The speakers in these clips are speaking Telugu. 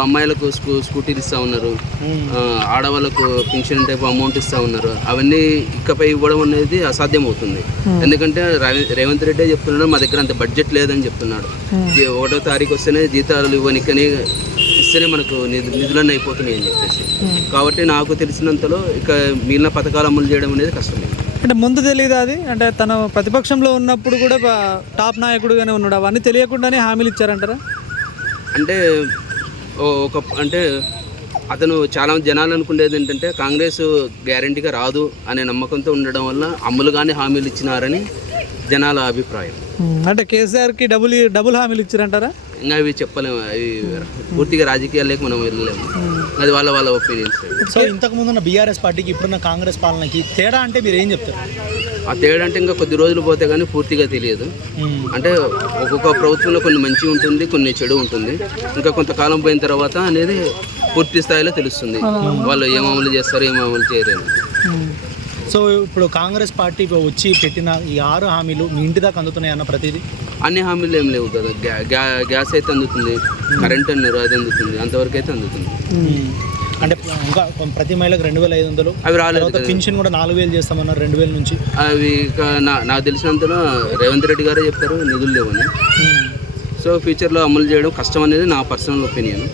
అమ్మాయిలకు స్కూ స్కూటీలు ఇస్తూ ఉన్నారు. ఆడవాళ్ళకు పెన్షన్ టైప్ అమౌంట్ ఇస్తూ ఉన్నారు. అవన్నీ ఇకపై ఇవ్వడం అనేది అసాధ్యం అవుతుంది ఎందుకంటే రవి- రేవంత్ రెడ్డి చెప్తున్నాడు మా దగ్గర అంత బడ్జెట్ లేదని చెప్తున్నాడు. ఒకటో తారీఖు వస్తేనే జీతాలు ఇవ్వనికని ఇస్తేనే మనకు నిధు నిధులన్నీ అయిపోతున్నాయి అని చెప్పేసి. కాబట్టి నాకు తెలిసినంతలో ఇక మిగిలిన పథకాలు అమలు చేయడం అనేది కష్టమే. అంటే ముందు తెలియదా అది? అంటే తను ప్రతిపక్షంలో ఉన్నప్పుడు కూడా టాప్ నాయకుడుగానే ఉన్నాడు. అవన్నీ తెలియకుండానే హామీలు ఇచ్చారంటారా? అంటే ఒక అంటే అతను చాలా జనాలు అనుకునేది ఏంటంటే కాంగ్రెస్ గ్యారంటీగా రాదు అనే నమ్మకంతో ఉండడం వల్ల అమ్ములుగానే హామీలు ఇచ్చినారని జనాల అభిప్రాయం. అంటే కేసీఆర్కి డబుల్ డబుల్ హామీలు ఇచ్చారంటారా? ఇంకా అవి చెప్పలేము అవి పూర్తిగా రాజకీయాల్లోకి మనం వెళ్ళలేము. అది వాళ్ళ వాళ్ళ ఒపీనియన్స్ సో ఇంతకు ముందున్న బీఆర్ఎస్ పార్టీకి ఇప్పుడున్న కాంగ్రెస్ పాలనకి తేడా అంటే మీరు ఏం చెప్తారు? ఆ తేడా అంటే ఇంకా కొద్ది రోజులు పోతే కానీ పూర్తిగా తెలియదు. అంటే ఒక్కొక్క ప్రభుత్వంలో కొన్ని మంచి ఉంటుంది కొన్ని చెడు ఉంటుంది. ఇంకా కొంతకాలం పోయిన తర్వాత అనేది పూర్తి స్థాయిలో తెలుస్తుంది. వాళ్ళు ఏం అమలు చేస్తారు ఏం అమలు చేయలేరు సో ఇప్పుడు కాంగ్రెస్ పార్టీ వచ్చి పెట్టిన ఈ ఆరు హామీలు మీ ఇంటి దాకా అందుతున్నాయి అన్న ప్రతిదీ? అన్ని హామీలు ఏం లేవు కదా. గ్యా- గ్యా- గ్యాస్ అయితే అందుతుంది కరెంట్ అన్నారు అది అందుతుంది అంతవరకు అయితే అందుతుంది. అంటే ఇంకా ప్రతి మహిళకు రెండు వేల ఐదు వందలు అవి రాలేదు పింఛన్ కూడా నాలుగు వేలు చేస్తామన్నారు రెండు వేల నుంచి. అవి నాకు తెలిసినంతలో రేవంత్ రెడ్డి గారే చెప్తారు నిధులు లేవని. సో ఫ్యూచర్లో అమలు చేయడం కష్టం అనేది నా పర్సనల్ ఒపీనియన్.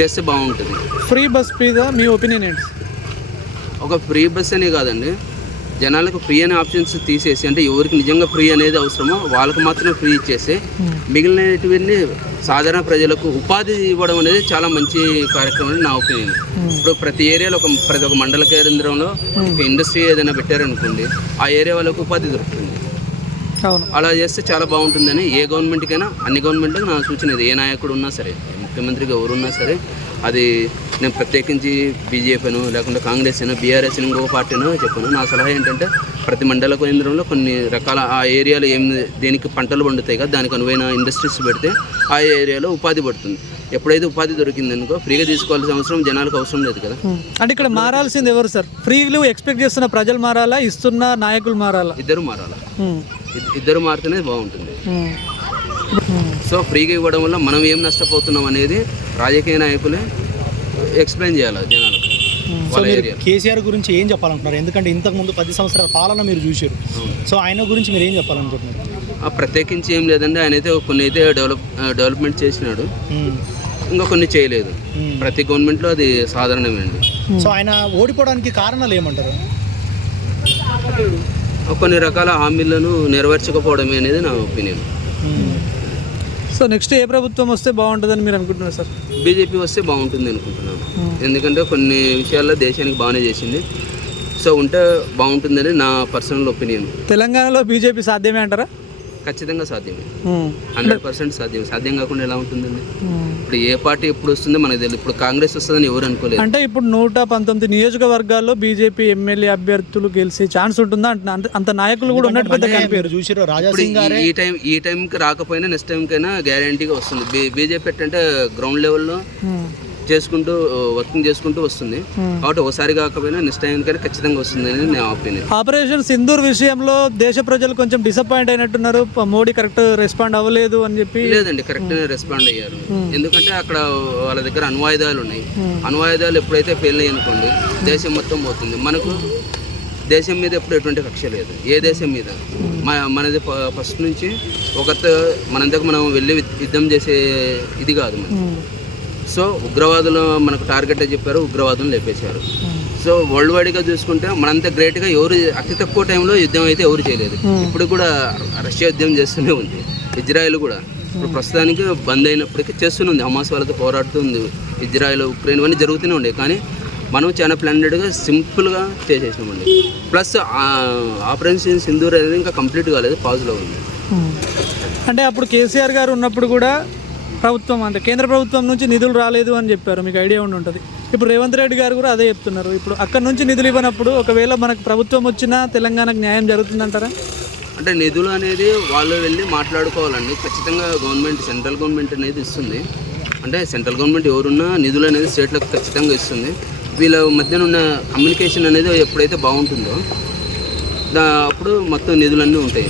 చేస్తే బాగుంటుంది. ఫ్రీ బస్ మీద మీ ఒపీనియన్ ఏంటి? ఒక ఫ్రీ బస్ అనే కాదండి జనాలకు ఫ్రీ అనే ఆప్షన్స్ తీసేసి అంటే ఎవరికి నిజంగా ఫ్రీ అనేది అవసరమో వాళ్ళకి మాత్రమే ఫ్రీ ఇచ్చేసి మిగిలినటివన్నీ సాధారణ ప్రజలకు ఉపాధి ఇవ్వడం అనేది చాలా మంచి కార్యక్రమం అని నా ఒపీనియన్. ఇప్పుడు ప్రతి ఏరియాలో ఒక ప్రతి ఒక్క మండల కేంద్రంలో ఒక ఇండస్ట్రీ ఏదైనా పెట్టారనుకోండి ఆ ఏరియా వాళ్ళకు ఉపాధి దొరుకుతుంది. అలా చేస్తే చాలా బాగుంటుందని ఏ గవర్నమెంట్కైనా అన్ని గవర్నమెంట్కి నా సూచన ఇది. ఏ నాయకుడు ఉన్నా సరే ముఖ్యమంత్రిగా ఎవరున్నా సరే అది నేను ప్రత్యేకించి బీజేపీను లేకుంటే కాంగ్రెస్ అయినా బీఆర్ఎస్ ఇంకో పార్టీనో చెప్పాను. నా సలహా ఏంటంటే ప్రతి మండల కేంద్రంలో కొన్ని రకాల ఆ ఏరియాలో ఏం దేనికి పంటలు పండుతాయి కదా దానికి అనువైన ఇండస్ట్రీస్ పెడితే ఆ ఏరియాలో ఉపాధి పడుతుంది. ఎప్పుడైతే ఉపాధి దొరికింది అనుకో ఫ్రీగా తీసుకోవాల్సిన అవసరం జనాలకు అవసరం లేదు కదా. అంటే ఇక్కడ మారాల్సింది ఎవరు సార్? ఫ్రీలు ఎక్స్పెక్ట్ చేస్తున్న ప్రజలు మారాలా? ఇస్తున్న నాయకులు మారాలా? ఇద్దరు మారాలి? ఇద్దరు మారితేనే బాగుంటుంది. సో ఫ్రీగా ఇవ్వడం వల్ల మనం ఏం నష్టపోతున్నాం అనేది రాజకీయ నాయకులే ఎక్స్ప్లెయిన్ చేయాలి జనాలకు? వాళ్ళ ఏరియా కేసీఆర్ గురించి ఏం చెప్పాలనుకుంటున్నారు ఎందుకంటే ఇంతకు ముందు పది సంవత్సరాల పాలన మీరు చూసారు సో ఆయన గురించి మీరు ఏం చెప్పాలనుకుంటున్నారు? ఆ ప్రత్యేకించి ఏం లేదండి. ఆయన అయితే కొన్ని అయితే డెవలప్ డెవలప్మెంట్ చేసినాడు. ఇంకా కొన్ని చేయలేదు. ప్రతి గవర్నమెంట్లో అది సాధారణమేనండి. సో ఆయన ఓడిపోవడానికి కారణాలు ఏమంటారు? కొన్ని రకాల హామీలను నెరవేర్చకపోవడమే అనేది నా ఒపీనియన్. సో నెక్స్ట్ ఏ ప్రభుత్వం వస్తే బాగుంటుందని మీరు అనుకుంటున్నారు సార్? బీజేపీ వస్తే బాగుంటుంది అనుకుంటున్నాను ఎందుకంటే కొన్ని విషయాల్లో దేశానికి బాగానే చేసింది. సో ఉంటే బాగుంటుందని నా పర్సనల్ ఒపీనియన్. తెలంగాణలో బీజేపీ సాధ్యమే అంటారా? ఖచ్చితంగా సాధ్యమే. హండ్రెడ్ పర్సెంట్ సాధ్యం సాధ్యం కాకుండా ఎలా ఉంటుందండి. ఇప్పుడు ఏ పార్టీ ఎప్పుడు వస్తుందో మనకు తెలియదు ఇప్పుడు కాంగ్రెస్ వస్తుందని ఎవరు అనుకోలేదు. అంటే ఇప్పుడు నూట పంతొమ్మిది నియోజకవర్గాల్లో బీజేపీ ఎమ్మెల్యే అభ్యర్థులు గెలిచే ఛాన్స్ ఉంటుందా? అంటున్నా అంత- అంత నాయకులు కూడా ఉన్నట్టు పెద్ద అంటే మీరు చూసారు రాజా ఇప్పుడు సింగ్ గారే. ఈ- ఈ టైం ఈ టైంకి రాకపోయినా నెక్స్ట్ టైంకైనా గ్యారంటీగా వస్తుంది. బీజేపీ అంటే గ్రౌండ్ లెవెల్లో చేసుకుంటూ వర్కింగ్ చేసుకుంటూ వస్తుంది. కాబట్టి ఒకసారి కాకపోయినా నెక్స్ట్ టైంకైనా ఖచ్చితంగా వస్తుంది అనేది నా ఒపీనియన్ ఆపరేషన్ సింధూర్ విషయంలో దేశ ప్రజలు కొంచెం డిసప్పాయింట్ అయినట్టున్నారు. మోడీ కరెక్ట్ రెస్పాండ్ అవ్వలేదు అని చెప్పి. లేదండి కరెక్ట్ రెస్పాండ్ అయ్యారు. ఎందుకంటే అక్కడ వాళ్ళ దగ్గర అణ్వాయుధాలు ఉన్నాయి. అణ్వాయుధాలు ఎప్పుడైతే ఫెయిల్ అనుకోండి దేశం మొత్తం పోతుంది. మనకు దేశం మీద ఎప్పుడు ఎటువంటి కక్ష లేదు. ఏ దేశం మీద? మన మనది ఫస్ట్ నుంచి ఒకరితో మనంతకు మనం వెళ్ళి యుద్ధం చేసే ఇది కాదు మనకి సో ఉగ్రవాదులు మనకు టార్గెట్ చెప్పారు ఉగ్రవాదులు లేపేశారు. సో వరల్డ్ వైడ్గా చూసుకుంటే మనంత గ్రేట్గా ఎవరు అతి తక్కువ టైంలో యుద్ధం అయితే ఎవరు చేయలేదు. ఇప్పుడు కూడా రష్యా యుద్ధం చేస్తూనే ఉంది. ఇజ్రాయెల్ కూడా. ఇప్పుడు ప్రస్తుతానికి బంద్ అయినప్పటికీ చేస్తూనే ఉంది. హమాస్ వాళ్ళతో పోరాడుతుంది. ఇజ్రాయెల్ ఉక్రెయిన్ ఇవన్నీ జరుగుతూనే ఉండే. కానీ మనం చాలా ప్లానెడ్గా సింపుల్గా చేసేసినామండి. ప్లస్ ఆపరేషన్ సింధూర్ అనేది ఇంకా కంప్లీట్ కాలేదు పాజ్లో ఉంది. ఉమ్. అంటే అప్పుడు కేసీఆర్ గారు ఉన్నప్పుడు కూడా ప్రభుత్వం అంటే కేంద్ర ప్రభుత్వం నుంచి నిధులు రాలేదు అని చెప్పారు. మీకు ఐడియా ఉండి ఉంటుంది. ఇప్పుడు రేవంత్ రెడ్డి గారు కూడా అదే చెప్తున్నారు. ఇప్పుడు అక్కడ నుంచి నిధులు ఇవ్వనప్పుడు ఒకవేళ మనకు ప్రభుత్వం వచ్చినా తెలంగాణకు న్యాయం జరుగుతుందంటారా? అంటే నిధులు అనేది వాళ్ళు వెళ్ళి మాట్లాడుకోవాలండి. ఖచ్చితంగా గవర్నమెంట్ సెంట్రల్ గవర్నమెంట్ అనేది ఇస్తుంది. అంటే సెంట్రల్ గవర్నమెంట్ ఎవరున్నా నిధులు అనేది స్టేట్లకు ఖచ్చితంగా ఇస్తుంది. వీళ్ళ మధ్యన ఉన్న కమ్యూనికేషన్ అనేది ఎప్పుడైతే బాగుంటుందో దా అప్పుడు మొత్తం నిధులన్నీ ఉంటాయి.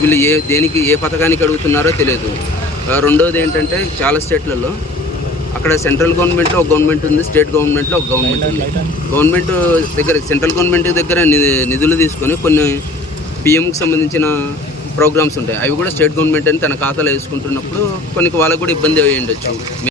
వీళ్ళు ఏ దేనికి ఏ పథకానికి అడుగుతున్నారో తెలియదు. రెండోది ఏంటంటే చాలా స్టేట్లలో అక్కడ సెంట్రల్ గవర్నమెంట్లో ఒక గవర్నమెంట్ ఉంది స్టేట్ గవర్నమెంట్లో ఒక గవర్నమెంట్ ఉంది. గవర్నమెంట్ దగ్గర సెంట్రల్ గవర్నమెంట్ దగ్గర ని- నిధులు తీసుకొని కొన్ని పిఎంకి సంబంధించిన ప్రోగ్రామ్స్ ఉంటాయి. అవి కూడా స్టేట్ గవర్నమెంట్ అని తన ఖాతాలో వేసుకుంటున్నప్పుడు కొన్ని వాళ్ళకు కూడా ఇబ్బంది అయ్యి ఉండొచ్చు.